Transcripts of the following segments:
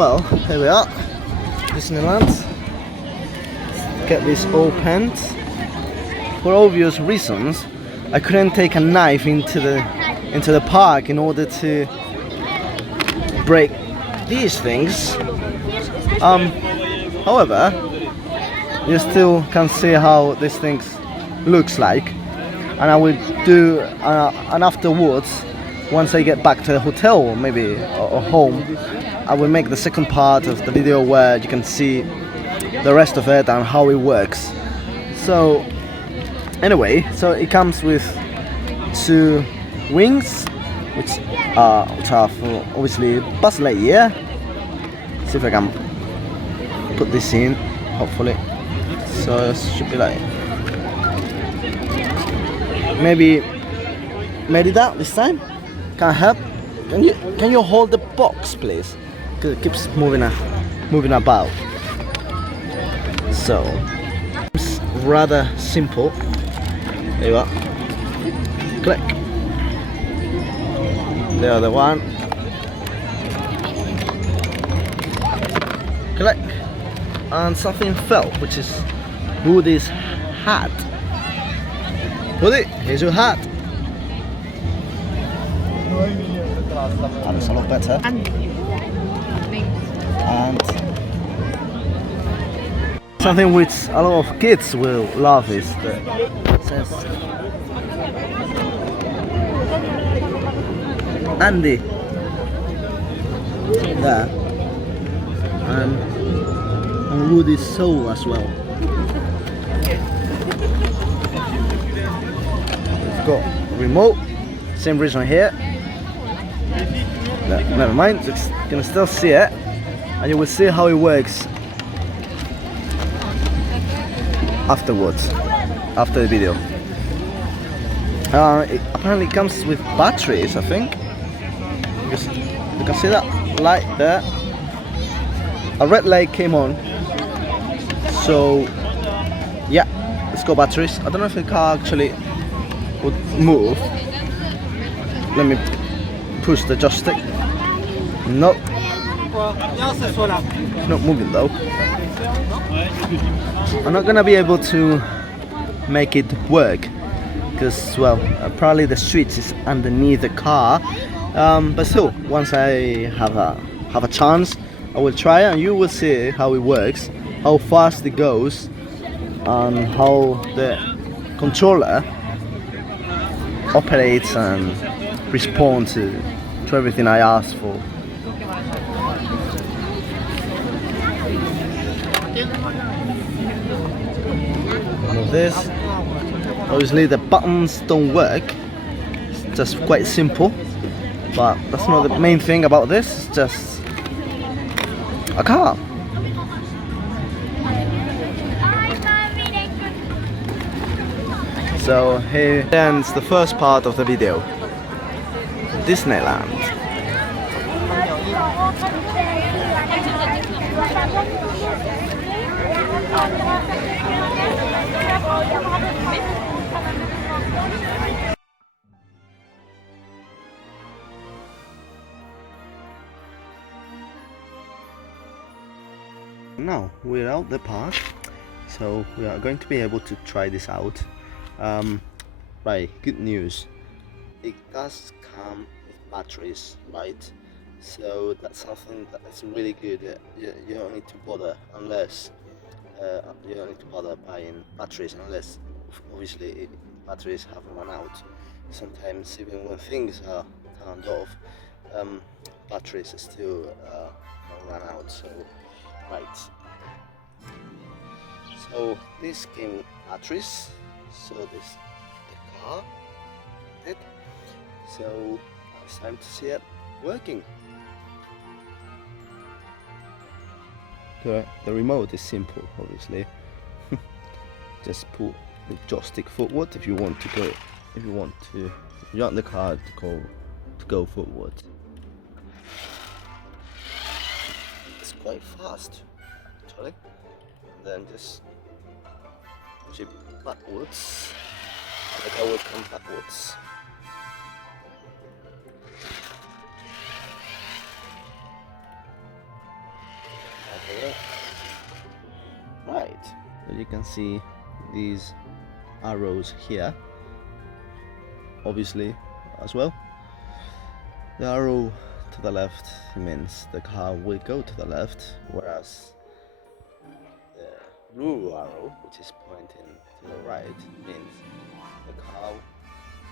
Well, here we are, Disneyland. Let's get this opened. For obvious reasons, I couldn't take a knife into the park in order to break these things. However, you still can see how this thing looks like, and I will do and afterwards, once I get back to the hotel maybe or home, I will make the second part of the video where you can see the rest of it and how it works. So anyway, so it comes with two wings, which are for obviously Buzz Lightyear. See if I can put this in, hopefully. So it should be like maybe that this time. Can I help? Can you hold the box, please? Because it keeps moving about. So it's rather simple. There you are. Click. The other one. Click. And something fell, which is Woody's hat. Woody, here's your hat. That looks a lot better. And something which a lot of kids will love is that it says Andy there, and Woody's soul as well. We've got a remote, same reason here. No, never mind, you can still see it, and you will see how it works afterwards, after the video. It apparently comes with batteries, I think. You can see that light there. A red light came on, so yeah, let's go batteries. I don't know if the car actually would move. Let me push the joystick. Nope. It's not moving though. I'm not gonna be able to make it work because, well, probably the switch is underneath the car. But still, once I have a chance, I will try it, and you will see how it works, how fast it goes, and how the controller operates and responds to everything I asked for. Of this, obviously the buttons don't work. It's just quite simple, but that's not the main thing about this. It's just a car. So here ends the first part of the video. Disneyland. Now we're out the park, so we are going to be able to try this out. Right, good news. It does come with batteries, right? So that's something that's really good. You don't need to bother unless you don't need to bother buying batteries unless obviously batteries have run out. Sometimes even when things are turned off, batteries still run out. So right. So this came with batteries. So this the car. It. So it's time to see it working. The remote is simple, obviously. Just pull the joystick forward if you want to go. If you want the car to go forward. It's quite fast, actually. And then just push it backwards. The car will come backwards. you can see these arrows here, obviously, as well. The arrow to the left means the car will go to the left, whereas the blue arrow, which is pointing to the right, means the car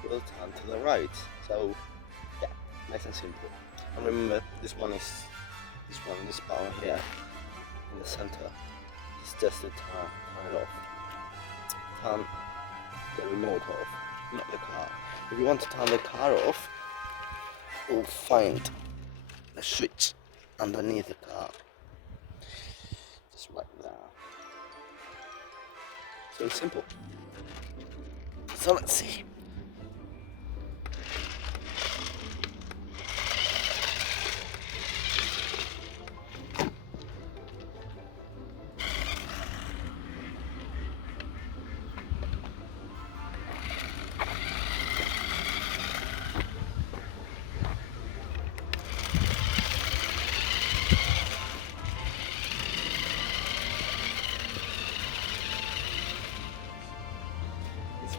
will turn to the right. So yeah, nice and simple. And remember, this one, this power here in the center, is just to turn it off. Turn the remote off, not the car. If you want to turn the car off, you'll find the switch underneath the car, just right there. So it's simple. So let's see.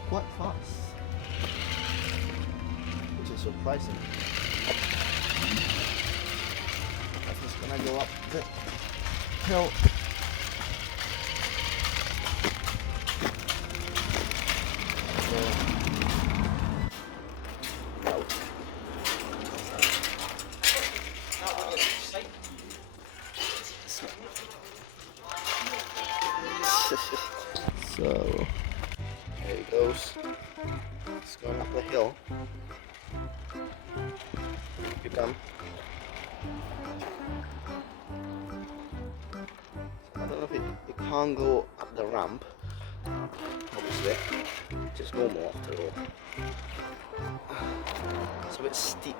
Quite fast, which is surprising. I'm just gonna go up the hill. So there he goes. It's going up the hill. You come. I don't know if it can't go up the ramp. Obviously, just normal after all. So it's steep.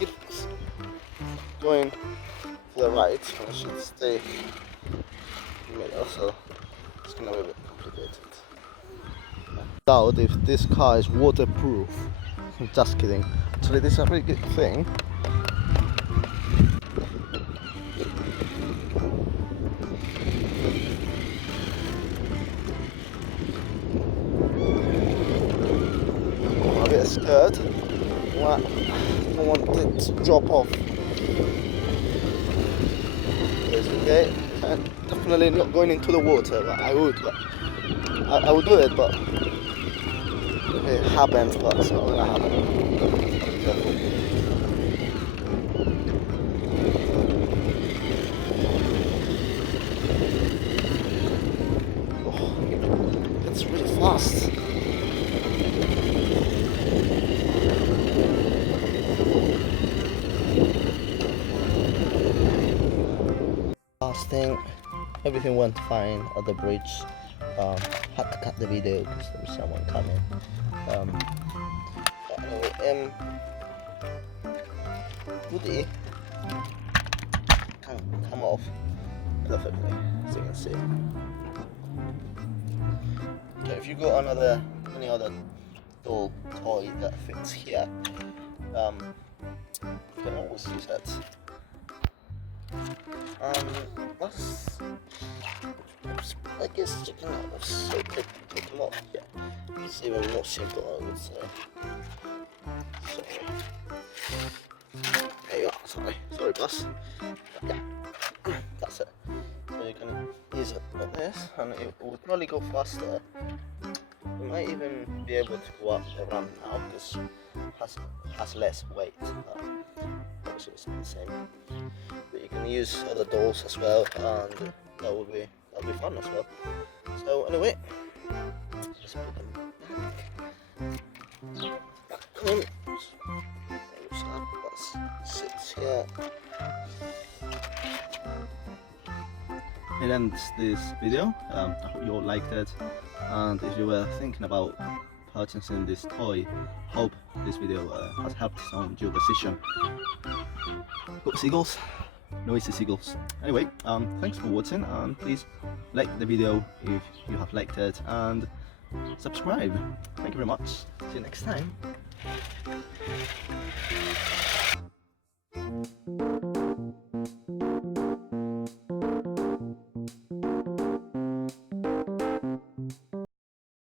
It's going to the right, I should stay in the middle, so it's gonna be a bit complicated. Doubt if this car is waterproof. Just kidding. Actually, this is a really good thing. I'm a bit scared. I don't want it to drop off. It's okay. Definitely not going into the water. But I would do it, but it happens. But it's not gonna happen. Be careful. Oh, it's really fast. Last thing, everything went fine at the bridge. Had to cut the video because there was someone coming. Anyway, hoodie can come off perfectly, as you can see. Okay, if you got any other doll toy that fits here, you can always use that. That's, I guess you can also take them off. Yeah, it's even more simple, I would say. Sorry. There you are. Sorry, boss. Yeah, that's it. So you can use it like this, and it will probably go faster. You might even be able to go up the ramp now because it has less weight. Obviously, it's not the same. But you can use other dolls as well, and that'll be fun as well. So anyway, just put them back on. That sits here. It ends this video. I hope you all liked it, and if you were thinking about purchasing this toy, hope this video has helped on your decision. Go seagulls, noisy seagulls. Anyway, thanks for watching, and please like the video if you have liked it, and subscribe. Thank you very much. See you next time.